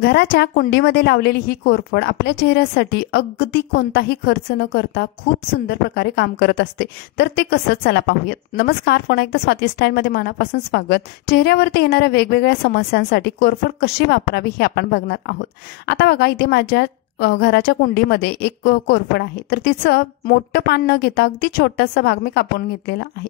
घराच्या कुंडीमध्ये लावलेली ही कोरफड आपल्या चेहऱ्यासाठी अगदी कोणताही खर्च न करता खूप सुंदर प्रकारे काम करत असते. तर ते कसं चला पाहूयात. नमस्कार, पुन्हा एकदा स्वाती स्टाईलमध्ये मनापासून स्वागत. चेहऱ्यावरती येणाऱ्या वेगवेगळ्या समस्यांसाठी कोरफड कशी वापरावी हे आपण बघणार आहोत. आता बघा, इथे माझ्या घराच्या कुंडीमध्ये एक कोरफड आहे. तर तिचं मोठं पान न घेता अगदी छोटासा भाग मी कापून घेतलेला आहे.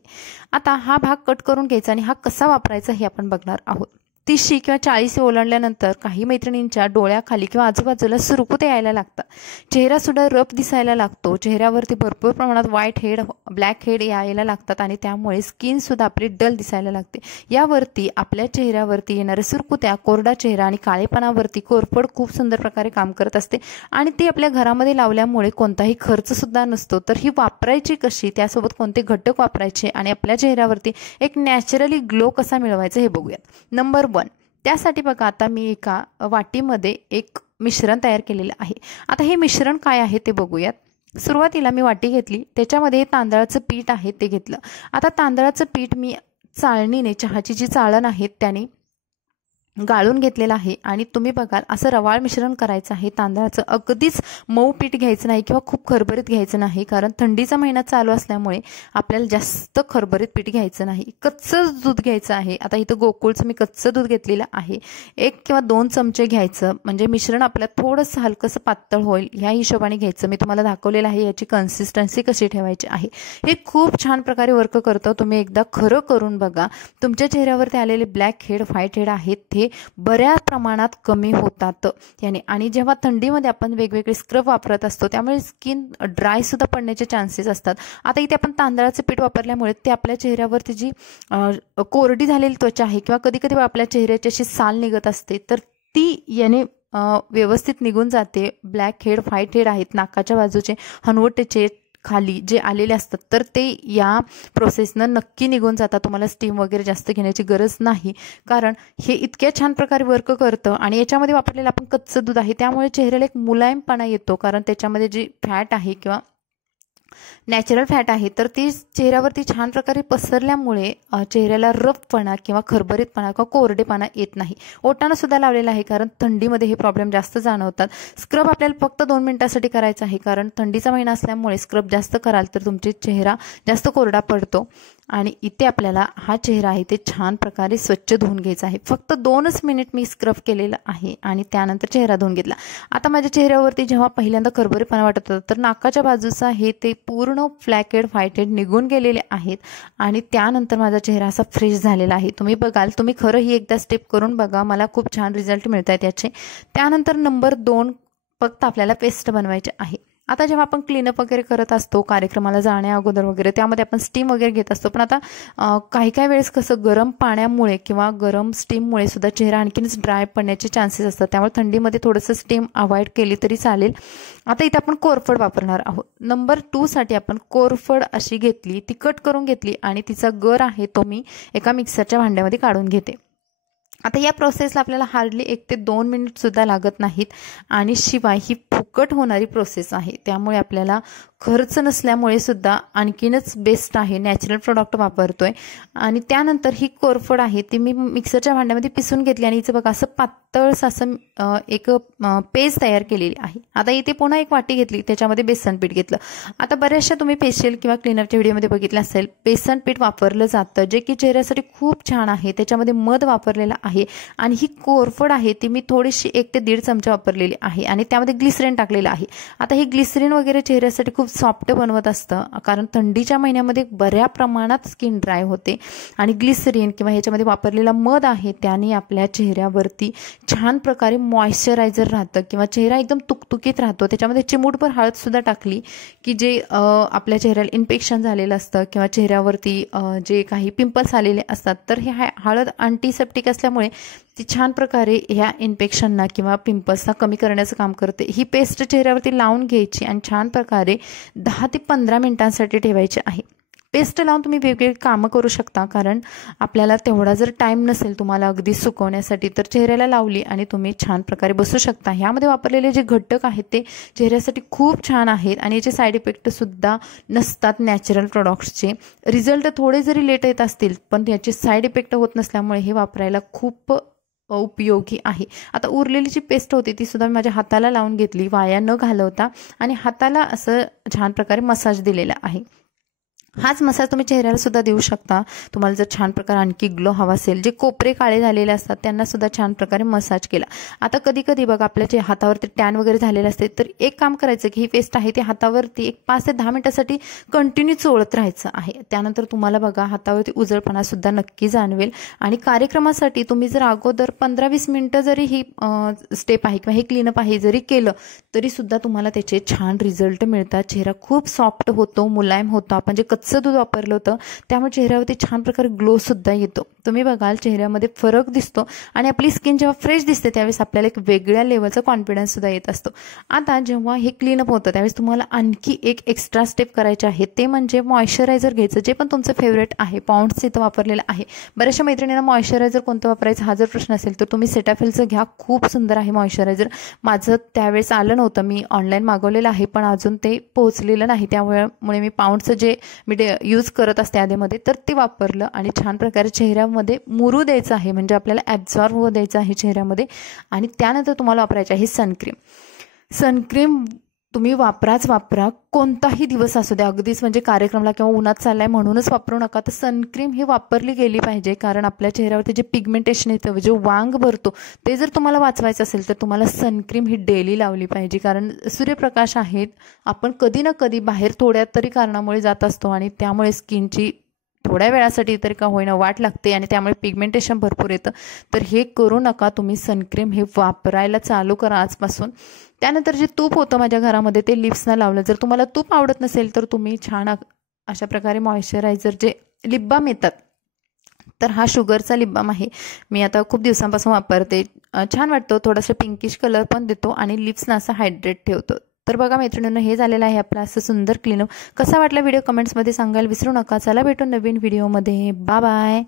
आता हा भाग कट करून घ्यायचा आणि हा कसा वापरायचा हे आपण बघणार आहोत. 30 किंवा 40 ओलांडल्यानंतर काही मैत्रिणींच्या डोळ्याखाली किंवा आजूबाजूला सुरकुते यायला लागतात. चेहरा सुद्धा रफ दिसायला लागतो. चेहऱ्यावरती भरपूर प्रमाणात व्हाईट हेड, ब्लॅक हेड यायला लागतात आणि त्यामुळे स्किन सुद्धा आपली डल दिसायला लागते. यावरती आपल्या चेहऱ्यावरती येणाऱ्या सुरकुत्या, कोरडा चेहरा आणि काळेपणावरती कोरफड खूप सुंदर प्रकारे काम करत असते आणि ती आपल्या घरामध्ये लावल्यामुळे कोणताही खर्च सुद्धा नसतो. तर ही वापरायची कशी, त्यासोबत कोणते घटक वापरायचे आणि आपल्या चेहऱ्यावरती एक नॅचरली ग्लो कसा मिळवायचा हे बघूयात. नंबर 1, त्यासाठी बघा, आता मी एका वाटीमध्ये एक मिश्रण तयार केलेलं आहे. आता हे मिश्रण काय आहे ते बघूयात. सुरुवातीला मी वाटी घेतली, त्याच्यामध्ये तांदळाचं पीठ आहे ते घेतलं. आता तांदळाचं पीठ मी चाळणीने, चहाची जी चाळण आहे त्याने गाळून घेतलेलं आहे आणि तुम्ही बघाल असं रवाळ मिश्रण करायचं आहे. तांदळाचं अगदीच मऊ पीठ घ्यायचं नाही किंवा खूप खरबरीत घ्यायचं नाही, कारण थंडीचा महिना चालू असल्यामुळे आपल्याला जास्त खरबरीत पीठ घ्यायचं नाही. कच्चं दूध घ्यायचं आहे. आता इथं गोकुळचं मी कच्चं दूध घेतलेलं आहे. 1 किंवा 2 चमचे घ्यायचं, म्हणजे मिश्रण आपल्याला थोडंसं हलकंसं पातळ होईल ह्या हिशोबाने घ्यायचं. मी तुम्हाला दाखवलेलं आहे याची कन्सिस्टन्सी कशी ठेवायची आहे. हे खूप छान प्रकारे वर्क करतं. तुम्ही एकदा खरं करून बघा. तुमच्या चेहऱ्यावरती आलेले ब्लॅक हेड, व्हाईट हेड आहेत ते बऱ्याच प्रमाणात कमी होतात याने. आणि जेव्हा थंडीमध्ये आपण वेगवेगळे स्क्रब वापरत असतो त्यामुळे स्किन ड्राय सुद्धा पडण्याचे चान्सेस असतात. आता इथे आपण तांदळाचे पीठ वापरल्यामुळे ते आपल्या चेहऱ्यावरती जी कोरडी झालेली त्वचा आहे किंवा कधी कधी आपल्या चेहऱ्याची अशी साल निघत असते तर ती याने व्यवस्थित निघून जाते. ब्लॅक हेड, व्हाईट हेड आहेत नाकाच्या बाजूचे, हनवटीचे खाली जे आलेले असतात तर ते या प्रोसेसनं नक्की निघून जातात. तुम्हाला स्टीम वगैरे जास्त घेण्याची गरज नाही, कारण हे इतक्या छान प्रकारे वर्क करतं. आणि याच्यामध्ये वापरलेलं आपण कच्चं दूध आहे त्यामुळे चेहऱ्याला एक मुलायमपणा येतो, कारण त्याच्यामध्ये जी फॅट आहे किंवा नॅचरल फॅट आहे तर ती चेहऱ्यावरती छान प्रकारे पसरल्यामुळे चेहऱ्याला रफपणा किंवा खरबरीतपणा किंवा कोरडेपणा येत नाही. ओठांना सुद्धा लावलेला आहे, कारण थंडीमध्ये हे प्रॉब्लेम जास्त जाणवतात. स्क्रब आपल्याला फक्त 2 मिनिटांसाठी करायचा आहे, कारण थंडीचा महिना असल्यामुळे स्क्रब जास्त कराल तर तुमचे चेहरा जास्त कोरडा पडतो. आणि इथे आपल्याला हा चेहरा आहे ते छान प्रकारे स्वच्छ धुवून घ्यायचा आहे. फक्त 2च मिनिट मी स्क्रब केलेलं आहे आणि त्यानंतर चेहरा धुवून घेतला. आता माझ्या चेहऱ्यावरती जेव्हा पहिल्यांदा खरबरीपणा वाटत होता तर नाकाच्या बाजूचा हे ते पूर्ण ब्लॅक हेड, व्हाईट हेड निघून गेलेले आहेत आणि त्यानंतर माझा चेहरा असा फ्रेश झालेला आहे. तुम्ही बघाल, तुम्ही खरं ही एकदा स्टेप करून बघा, मला खूप छान रिझल्ट मिळत आहेत याचे. त्यानंतर नंबर 2, फक्त आपल्याला पेस्ट बनवायचे आहे. आता जेव्हा आपण क्लीनअप वगैरे करत असतो कार्यक्रमाला जाण्या अगोदर वगैरे, त्यामध्ये आपण स्टीम वगैरे घेत असतो. पण आता काही वेळेस कसं गरम पाण्यामुळे किंवा गरम स्टीममुळे सुद्धा चेहरा आणखीनच ड्राय पडण्याचे चान्सेस असतात. त्यामुळे थंडीमध्ये थोडंसं स्टीम अवॉइड केली तरी चालेल. आता इथे आपण कोरफड वापरणार आहोत. नंबर 2 साठी आपण कोरफड अशी घेतली, ती कट करून घेतली आणि तिचा गर आहे तो मी एका मिक्सरच्या भांड्यामध्ये काढून घेते. आता या प्रोसेसला आपल्याला हार्डली 1 ते 2 मिनिट सुद्धा लागत नाहीत आणि शिवाय ही फुकट होणारी प्रोसेस आहे, त्यामुळे आपल्याला खर्च नसल्यामुळे सुद्धा आणखीनच बेस्ट आहे. नॅचरल प्रोडक्ट वापरतोय. आणि त्यानंतर ही कोरफड आहे ती मी मिक्सरच्या भांड्यामध्ये पिसून घेतली आणि हिचं बघा असं पातळस असं एक पेस्ट तयार केलेली आहे. आता इथे पुन्हा एक वाटी घेतली, त्याच्यामध्ये बेसन पीठ घेतलं. आता बऱ्याचशा तुम्ही फेशियल किंवा क्लीनअपच्या व्हिडिओमध्ये बघितलं असेल, बेसन पीठ वापरलं जातं जे की चेहऱ्यासाठी खूप छान आहे. त्याच्यामध्ये मध वापरलेला आहे आणि ही कोरफड आहे ती मी थोडीशी 1 ते 1.5 चमचा वापरलेली आहे आणि त्यामध्ये ग्लिसरीन टाकलेलं आहे. आता ही ग्लिसरीन वगैरे चेहऱ्यासाठी खूप सॉफ्ट बनवत असतं, कारण थंडीच्या महिन्यामध्ये बऱ्या प्रमाणात स्किन ड्राय होते आणि ग्लिसरीन किंवा ह्याच्यामध्ये वापरलेला मध आहे त्याने आपल्या चेहऱ्यावरती छान प्रकारे मॉइश्चरायझर राहतं किंवा चेहरा एकदम तुकतुकीत राहतो. त्याच्यामध्ये चिमूटभर हळद सुद्धा टाकली की जे आपल्या चेहऱ्याला इन्फेक्शन झालेलं असतं किंवा चेहऱ्यावरती जे काही पिंपल्स आलेले असतात तर हे हळद अँटीसेप्टिक असल्यामुळे ती छान प्रकारे ह्या इन्फेक्शनना किंवा पिंपल्सना कमी करण्याचं काम करते. ही पेस्ट चेहऱ्यावरती लावून घ्यायची आणि छान प्रकारे 10 ते 15 मिनिटांसाठी ठेवायची आहे. पेस्ट लावून तुम्ही वेगवेगळी कामं करू शकता, कारण आपल्याला तेवढा जर टाईम नसेल तुम्हाला अगदी सुकवण्यासाठी तर चेहऱ्याला लावली आणि तुम्ही छान प्रकारे बसू शकता. ह्यामध्ये वापरलेले जे घटक आहेत ते चेहऱ्यासाठी खूप छान आहेत आणि याचे साईड इफेक्टसुद्धा नसतात. नॅचरल प्रॉडक्ट्सचे रिझल्ट थोडे जरी लेट येत असतील पण याचे साईड इफेक्ट होत नसल्यामुळे हे वापरायला खूप उपयोगी आहे। आता उरलेली जी पेस्ट होती ती सुद्धा मी माझ्या हाताला लावून घेतली वाया न घालवता आणि हाताला असं छान प्रकारे मसाज दिलेला आहे। हाच मसाज तुम्ही चेहऱ्याला सुद्धा देऊ शकता। तुम्हाला जर छान प्रकारे आणखी ग्लो हवा असेल, जे कोपरे काळे झालेले असतात त्यांना सुद्धा छान प्रकारे मसाज केला। आता कधी कधी बघा आपल्या जे हातावरती टॅन वगैरे झालेले असते, तर एक काम करायचं की ही पेस्ट आहे ती हातावरती एक 5 ते 10 मिनिटासाठी कंटिन्यू चोळत राहायचं आहे। त्यानंतर तुम्हाला बघा हातावरती उजळपणा सुद्धा नक्की जाणवेल आणि कार्यक्रमासाठी तुम्ही जर अगोदर 15-20 मिनिटं जरी ही स्टेप आहे किंवा हे क्लीनअप आहे जरी केलं तरी सुद्धा तुम्हाला त्याचे छान रिझल्ट मिळतात। चेहरा खूप सॉफ्ट होतो, मुलायम होतो। आपण जे कच्चं दूध वापरलं होतं त्यामुळे चेहऱ्यावरती छान प्रकारे ग्लो सुद्धा येतो। तुम्ही बघाल चेहऱ्यामध्ये फरक दिसतो आणि आपली स्किन जेव्हा फ्रेश दिसते त्यावेळेस आपल्याला एक वेगळ्या लेवलचा कॉन्फिडन्स सुद्धा येत असतो। आता जेव्हा हे क्लीनअप होतं त्यावेळेस तुम्हाला आणखी एक एक्स्ट्रा स्टेप करायचे आहे, ते म्हणजे मॉइश्चरायझर घ्यायचं, जे पण तुमचं फेवरेट आहे। पॉन्ड्स इथं वापरलेलं आहे। बऱ्याचशा मैत्रिणींना मॉइश्चरायझर कोणतं वापरायचं हा जर प्रश्न असेल तर तुम्ही सेटाफिलचं घ्या, खूप सुंदर आहे मॉइश्चरायझर। माझं त्यावेळेस आलं नव्हतं, मी ऑनलाईन मागवलेलं आहे पण अजून ते पोहोचलेलं नाही, त्यामुळे मी पाऊंडचं जे मी यूज करत असते आधीमध्ये तर ते वापरलं आणि छान प्रकारे चेहऱ्यामध्ये मुरू द्यायचं आहे, म्हणजे आपल्याला ॲब्झॉर्ब होऊ द्यायचं आहे चेहऱ्यामध्ये। आणि त्यानंतर तुम्हाला वापरायचं आहे सनक्रीम तुम्ही वापरा, कोणताही दिवस असू द्या, अगदीच म्हणजे कार्यक्रमला किंवा उन्हात चाललाय म्हणूनच वापरू नका, तर सनक्रीम ही वापरली गेली पाहिजे। कारण आपल्या चेहऱ्यावरती जे पिगमेंटेशन येतं, जे वांग भरतो ते जर तुम्हाला वाचवायचं असेल तर तुम्हाला सनक्रीम ही डेली लावली पाहिजे। कारण सूर्यप्रकाश आहेत, आपण कधी ना कधी बाहेर थोड्या तरी कारणामुळे जात असतो आणि त्यामुळे स्किनची थोड्या वेळासाठी तरी का होईना वाट लागते आणि त्यामुळे पिगमेंटेशन भरपूर येतं। तर हे करू नका, तुम्ही सनक्रीम हे वापरायला चालू करा आजपासून। त्यानंतर जे तूप होतं माझ्या घरामध्ये ते लिप्सना लावलं। जर तुम्हाला तूप आवडत नसेल तर तुम्ही छान अशा प्रकारे मॉइश्चरायझर जे लिप बाम येतात, तर हा शुगरचा लिप बाम आहे, मी आता खूप दिवसांपासून वापरते। छान वाटतो, थोडासा पिंकिश कलर पण देतो आणि लिप्सना असं हायड्रेट ठेवतो। तर बघा मैत्रिणींनो, हे झालेलं आहे आपलं असं सुंदर क्लीनअप। कसा वाटला व्हिडिओ कमेंट्समध्ये सांगायला विसरू नका। चला भेटू नवीन व्हिडिओमध्ये, बाय बाय।